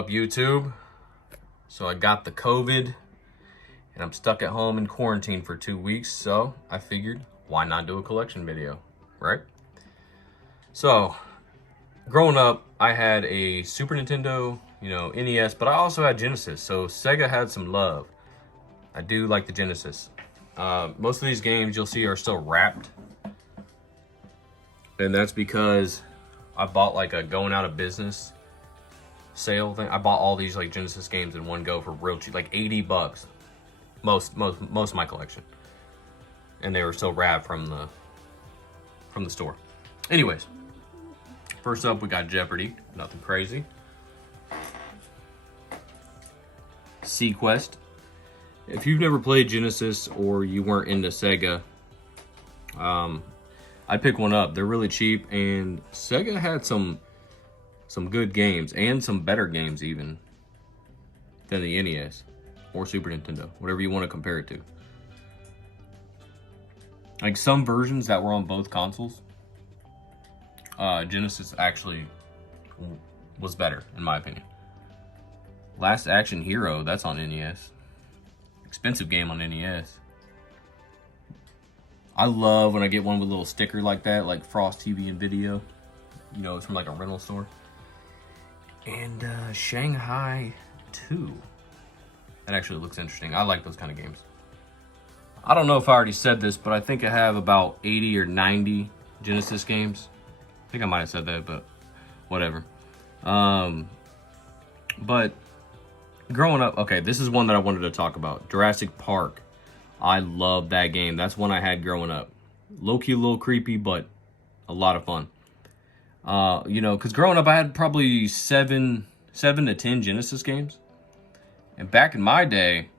up, YouTube? So I got the COVID and I'm stuck at home in quarantine for 2 weeks, so I figured why not do a collection video, right? So growing up, I had a Super Nintendo, NES, but I also had Genesis, so Sega had some love. I do like the Genesis. Most of these games you'll see are still wrapped, and that's because I bought like a going out of business sale thing. I bought all these like Genesis games in one go for real cheap, like $80. Most of my collection, and they were still wrapped from the store. Anyways, first up we got Jeopardy. Nothing crazy. Sequest. If you've never played Genesis or you weren't into Sega, I'd pick one up. They're really cheap, and Sega had some good games and some better games even than the NES or Super Nintendo, whatever you want to compare it to. Like some versions that were on both consoles, Genesis actually was better in my opinion. Last Action Hero, that's on NES. Expensive game on NES. I love when I get one with a little sticker like that, like Frost TV and Video. It's from like a rental store. And Shanghai 2. That actually looks interesting. I like those kind of games. I don't know if I already said this, but I think I have about 80 or 90 Genesis games. I think I might have said that, but whatever. But growing up, okay, this is one that I wanted to talk about. Jurassic Park. I love that game. That's one I had growing up. Low-key a little creepy, but a lot of fun. Because growing up I had probably 7 to 10 Genesis games. And back in my day,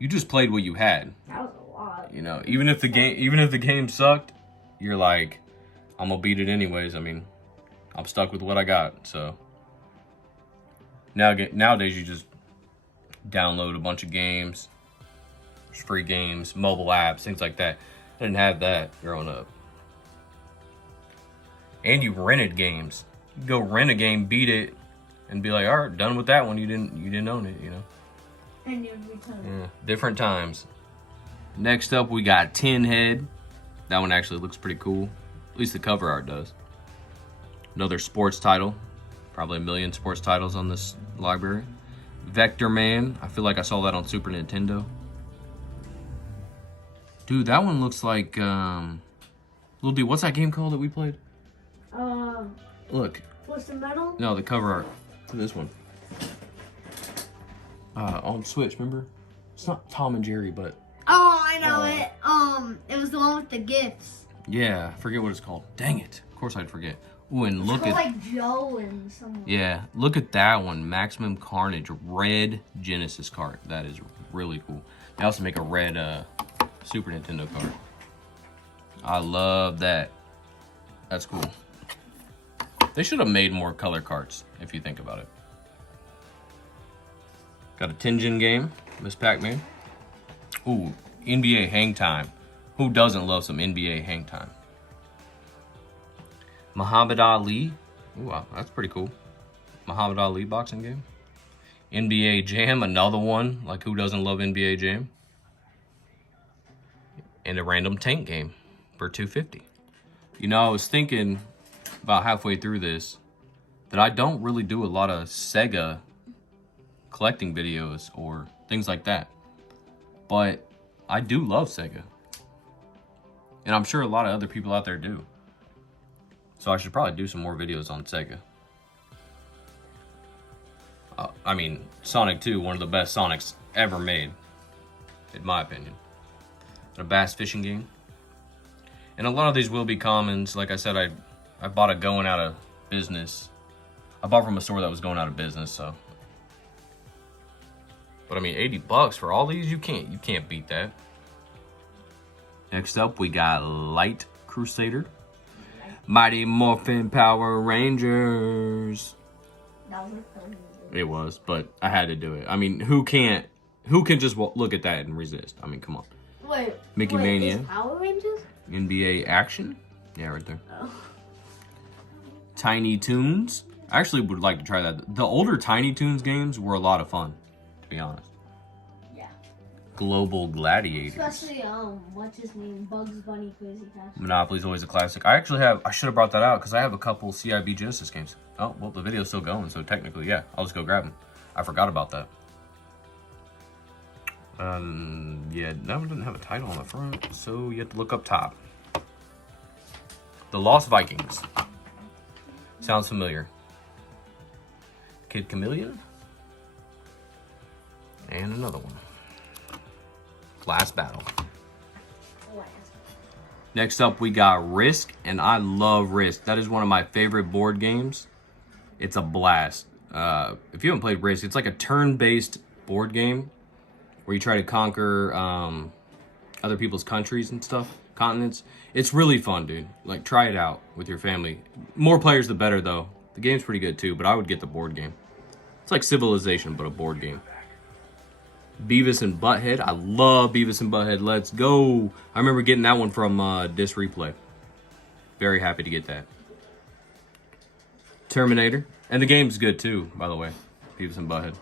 you just played what you had. That was a lot. Even if the game sucked, you're like, I'm gonna beat it anyways. I mean, I'm stuck with what I got. So nowadays you just download a bunch of games, there's free games, mobile apps, things like that. I didn't have that growing up. And you rented games. You go rent a game, beat it, and be like, all right, done with that one. You didn't own it, And you'd return it. Yeah, different times. Next up, we got Tin Head. That one actually looks pretty cool. At least the cover art does. Another sports title. Probably a million sports titles on this library. Vector Man. I feel like I saw that on Super Nintendo. Dude, that one looks like Lil D. What's that game called that we played? Look. What's the medal? No, the cover art for this one. On Switch, remember? It's not Tom and Jerry, but Oh, I know it. It was the one with the gifts. yeah, I forget what it's called. Dang it! Of course I'd forget. Ooh, and look It's at like Joe and someone. yeah, look at that one. Maximum Carnage, red Genesis card. That is really cool. They also make a red Super Nintendo card. I love that. That's cool. They should have made more color cards, if you think about it. Got a Tengen game, Miss Pac-Man. Ooh, NBA Hang Time. Who doesn't love some NBA Hang Time? Muhammad Ali. Ooh, wow, that's pretty cool. Muhammad Ali boxing game. NBA Jam, another one. Like, who doesn't love NBA Jam? And a random tank game for $250. I was thinking about halfway through this that I don't really do a lot of Sega collecting videos or things like that, but I do love Sega, and I'm sure a lot of other people out there do, so I should probably do some more videos on Sega. I mean, Sonic 2, one of the best Sonics ever made, in my opinion. A bass fishing game. And a lot of these will be commons. Like I said, I bought a going out of business. I bought from a store that was going out of business, so. But I mean, $80 for all these, you can't beat that. Next up, we got Light Crusader. Mighty Morphin Power Rangers. That was a fun movie. It was, but I had to do it. I mean, who can just look at that and resist? I mean, come on. Wait. Mickey Mania. Is Power Rangers? NBA Action. Yeah, right there. Oh. Tiny Toons. I actually would like to try that. The older Tiny Toons games were a lot of fun, to be honest. Yeah. Global Gladiators. Especially, what's his name? Bugs Bunny Crazy Task. Monopoly's always a classic. I should have brought that out because I have a couple CIB Genesis games. Oh, well, the video's still going, so technically, yeah, I'll just go grab them. I forgot about that. Yeah, that one didn't have a title on the front, so you have to look up top. The Lost Vikings. Sounds familiar. Kid Chameleon. And another one. Last Battle. Next up, we got Risk, and I love Risk. That is one of my favorite board games. It's a blast. If you haven't played Risk, it's like a turn-based board game where you try to conquer other people's countries and stuff, continents. It's really fun, dude. Like, try it out with your family. More players, the better, though. The game's pretty good, too, but I would get the board game. It's like Civilization, but a board game. Beavis and Butthead. I love Beavis and Butthead. Let's go. I remember getting that one from Disc Replay. Very happy to get that. Terminator. And the game's good too, by the way. Beavis and Butthead.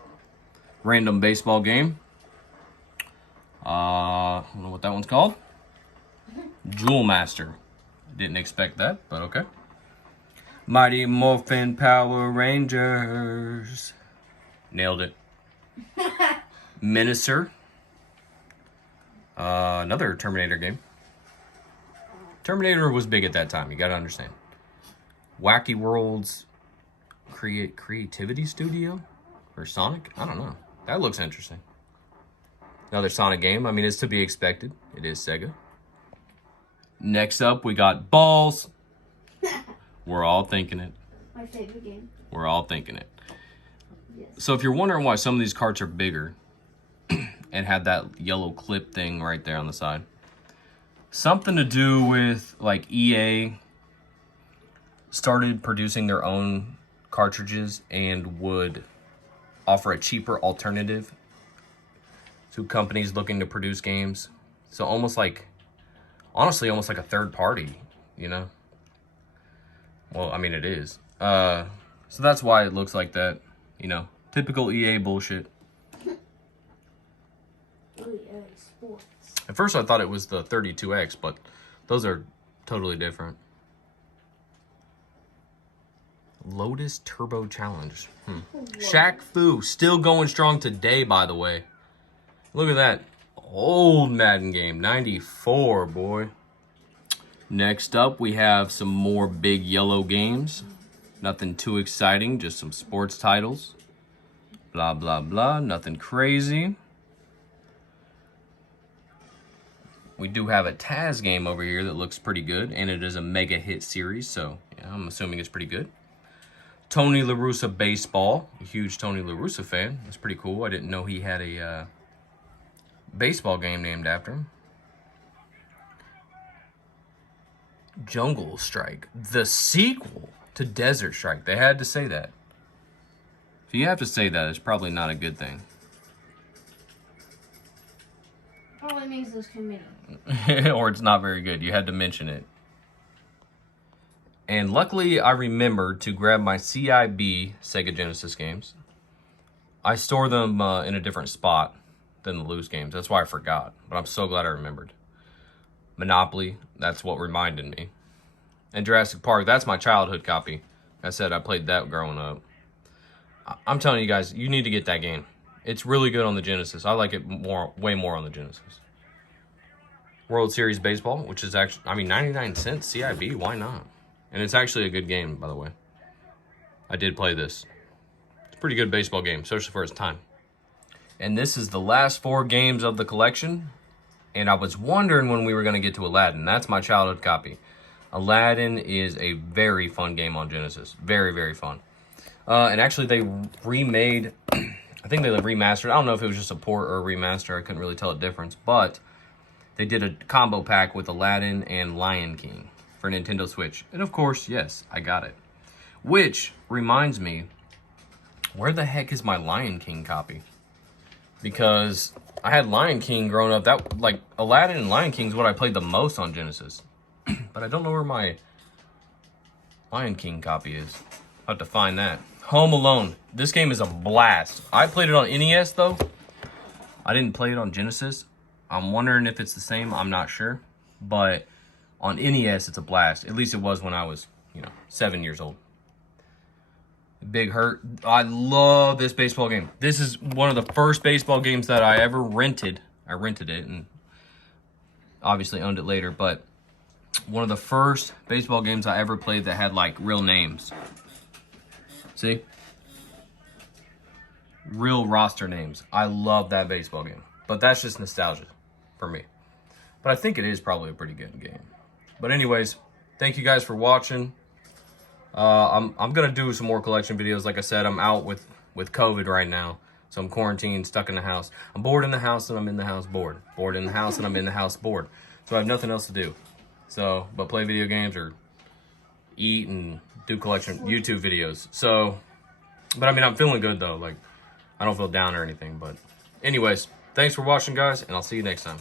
Random baseball game. I don't know what that one's called. Jewel Master. Didn't expect that, but okay. Mighty Morphin Power Rangers. Nailed it. Menacer. Another Terminator game. Terminator was big at that time, you gotta understand. Wacky Worlds Creativity Studio? Or Sonic? I don't know. That looks interesting. Another Sonic game. I mean, it's to be expected. It is Sega. Next up, we got Balls. We're all thinking it. My favorite game. We're all thinking it. Yes. So if you're wondering why some of these carts are bigger and have that yellow clip thing right there on the side, something to do with like EA started producing their own cartridges and would offer a cheaper alternative to companies looking to produce games. So almost like, honestly, almost like a third party, you know? Well, I mean, it is. So that's why it looks like that, you know? Typical EA bullshit. Sports. At first I thought it was the 32X, but those are totally different. Lotus Turbo Challenge. Shaq Fu, still going strong today, by the way. Look at that. Old Madden game, 94, boy. Next up, we have some more big yellow games. Nothing too exciting, just some sports titles. Blah, blah, blah, nothing crazy. We do have a Taz game over here that looks pretty good, and it is a mega hit series, so yeah, I'm assuming it's pretty good. Tony La Russa Baseball, a huge Tony La Russa fan. That's pretty cool. I didn't know he had a baseball game named after him. Jungle Strike, the sequel to Desert Strike. They had to say that. If you have to say that, it's probably not a good thing. Probably means there's too many. Or it's not very good. You had to mention it. And luckily, I remembered to grab my CIB Sega Genesis games. I store them in a different spot than the loose games. That's why I forgot. But I'm so glad I remembered. Monopoly, that's what reminded me. And Jurassic Park, that's my childhood copy. Like I said, I played that growing up. I'm telling you guys, you need to get that game. It's really good on the Genesis. I like it way more on the Genesis. World Series Baseball, which is actually, I mean, 99 cents CIB, why not? And it's actually a good game, by the way. I did play this. It's a pretty good baseball game, especially for its time. And this is the last 4 games of the collection. And I was wondering when we were going to get to Aladdin. That's my childhood copy. Aladdin is a very fun game on Genesis. Very, very fun. And actually, they remade, I think they remastered. I don't know if it was just a port or a remaster. I couldn't really tell the difference. But they did a combo pack with Aladdin and Lion King for Nintendo Switch. And of course, yes, I got it. Which reminds me, where the heck is my Lion King copy? Because I had Lion King growing up. That, like, Aladdin and Lion King is what I played the most on Genesis. But I don't know where my Lion King copy is. I'll have to find that. Home Alone. This game is a blast. I played it on NES, though. I didn't play it on Genesis. I'm wondering if it's the same. I'm not sure. But on NES, it's a blast. At least it was when I was, 7 years old. Big Hurt. I love this baseball game. This is one of the first baseball games that I ever rented. I rented it and obviously owned it later, but one of the first baseball games I ever played that had like real names. See? Real roster names. I love that baseball game. But that's just nostalgia for me. But I think it is probably a pretty good game. But anyways, thank you guys for watching. I'm gonna do some more collection videos. Like I said, I'm out with COVID right now. So I'm quarantined, stuck in the house. I'm bored in the house and I'm in the house bored. Bored in the house and I'm in the house bored. So I have nothing else to do. So, but play video games or eat and do collection YouTube videos. So, but I mean, I'm feeling good though. Like, I don't feel down or anything. But anyways, thanks for watching, guys, and I'll see you next time.